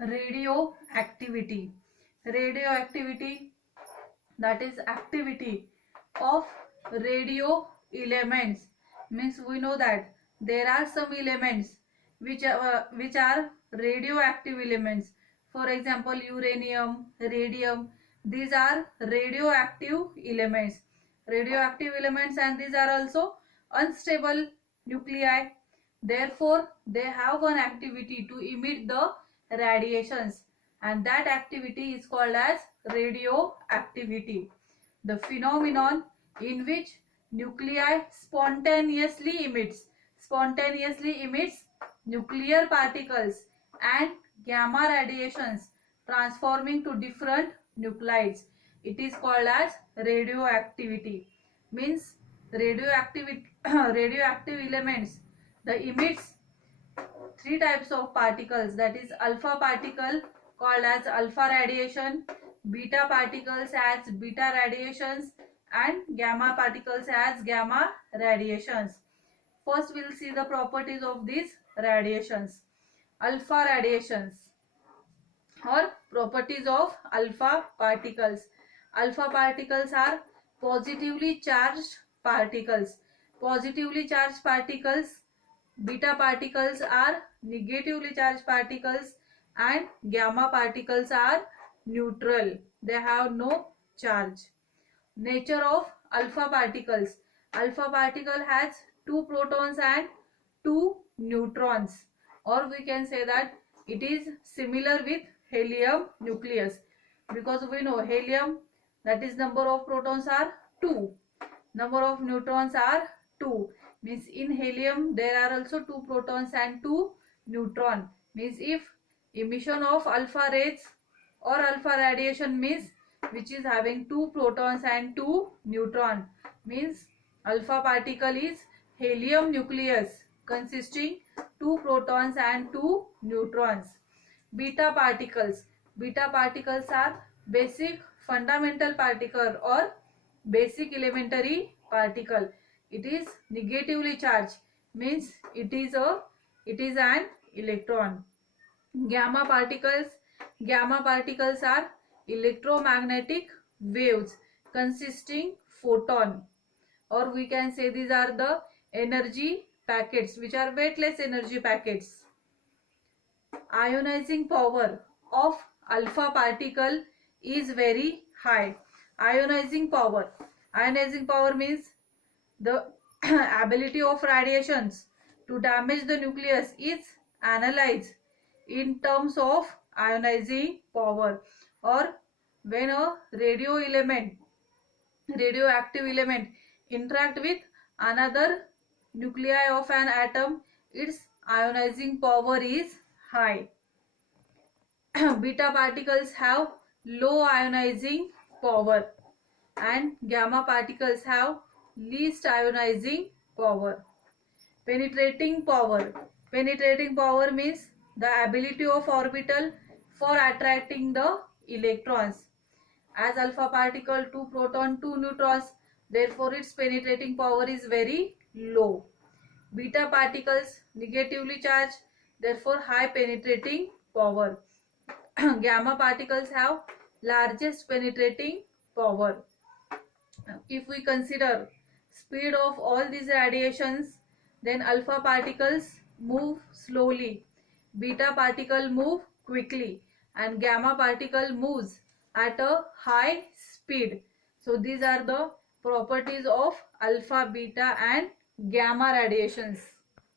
Radioactivity. Radioactivity, that is activity of radio elements, means we know that there are some elements which are radioactive elements. For example, uranium, radium, these are radioactive elements. Radioactive elements, and these are also unstable nuclei. Therefore, they have one activity to emit the radiations, and that activity is called as radioactivity. The phenomenon in which nuclei spontaneously emits nuclear particles and gamma radiations, transforming to different nuclides. It is called as radioactivity. Means radioactive elements, the emits three types of particles, that is alpha particle called as alpha radiation, beta particles as beta radiations, and gamma particles as gamma radiations. First we'll see the properties of these radiations. Alpha radiations or properties of alpha particles. Alpha particles are positively charged particles. Positively charged particles. Beta particles are negatively charged particles, and gamma particles are neutral. They have no charge. Nature of alpha particles. Alpha particle has two protons and two neutrons, or we can say that it is similar with helium nucleus, because we know helium, that is number of protons are 2, number of neutrons are 2, means in helium there are also 2 protons and 2 neutron, means if emission of alpha rays or alpha radiation means which is having 2 protons and 2 neutron, means alpha particle is helium nucleus consisting 2 protons and 2 neutrons. Beta particles. Beta particles are basic fundamental particle or basic elementary particle. It is negatively charged, means it is an electron. Gamma particles. Gamma particles are electromagnetic waves consisting photon, or we can say these are the energy packets, which are weightless energy packets. Ionizing power of alpha particle is very high. Ionizing power. Ionizing power means the ability of radiations to damage the nucleus is analyzed in terms of ionizing power, or when a radioactive element interact with another nuclei of an atom, its ionizing power is high. Beta particles have low ionizing power, and gamma particles have least ionizing power. Penetrating power. Penetrating power means the ability of orbital for attracting the electrons. As alpha particle 2 proton 2 neutrons, therefore its penetrating power is very low. Beta particles negatively charged, therefore high penetrating power. Gamma particles have largest penetrating power. If we consider speed of all these radiations, then alpha particles move slowly, beta particle move quickly, and gamma particle moves at a high speed. So these are the properties of alpha, beta and gamma radiations.